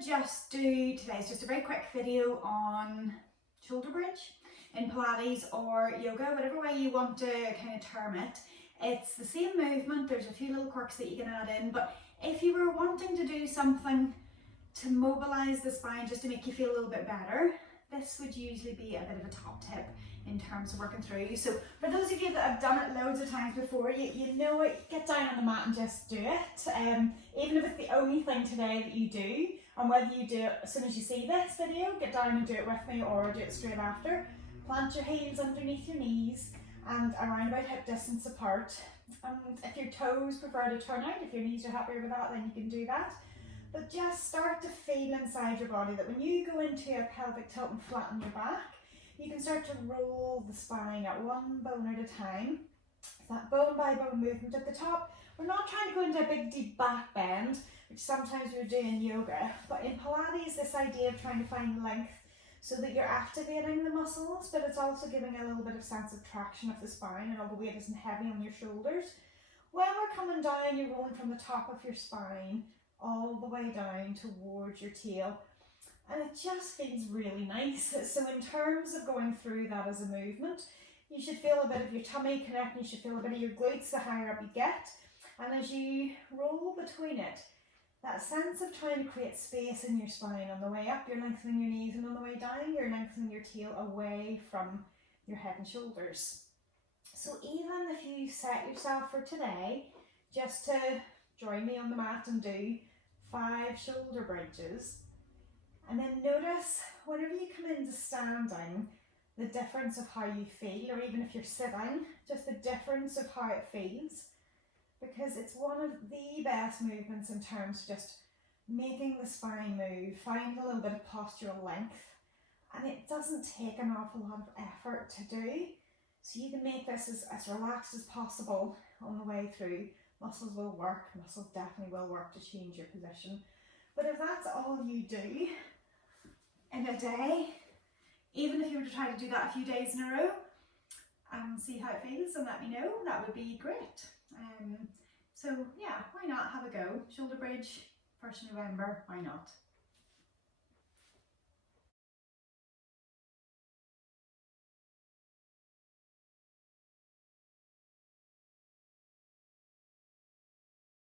to just do, today's just a very quick video on shoulder bridge in Pilates or yoga, whatever way you want to kind of term it. It's the same movement, there's a few little quirks that you can add in, but if you were wanting to do something to mobilise the spine just to make you feel a little bit better, this would usually be a bit of a top tip in terms of working through. So for those of you that have done it loads of times before, you know it, get down on the mat and just do it. Even if it's the only thing today that you do, and whether you do it as soon as you see this video, get down and do it with me, or do it straight after. Plant your heels underneath your knees and around about hip distance apart. And if your toes prefer to turn out, if your knees are happier with that, then you can do that. But just start to feel inside your body that when you go into a pelvic tilt and flatten your back, you can start to roll the spine at one bone at a time. It's that bone by bone movement at the top. We're not trying to go into a big deep back bend, which sometimes we're doing in yoga, but in Pilates, this idea of trying to find length so that you're activating the muscles, but it's also giving a little bit of sense of traction of the spine, and all the weight isn't heavy on your shoulders. When we're coming down, you're rolling from the top of your spine all the way down towards your tail, and it just feels really nice. So in terms of going through that as a movement, you should feel a bit of your tummy connect, you should feel a bit of your glutes the higher up you get, and as you roll between it, that sense of trying to create space in your spine. On the way up, you're lengthening your knees, and on the way down, you're lengthening your tail away from your head and shoulders. So even if you set yourself for today just to join me on the mat and do 5 shoulder bridges, and then notice whenever you come into standing, the difference of how you feel, or even if you're sitting, just the difference of how it feels, because it's one of the best movements in terms of just making the spine move, find a little bit of postural length, and it doesn't take an awful lot of effort to do, so you can make this as relaxed as possible on the way through. Muscles will work, muscles definitely will work to change your position, but if that's all you do in a day, even if you were to try to do that a few days in a row and see how it feels and let me know, that would be great. So yeah, why not have a go? Shoulder bridge, 1st of November, why not?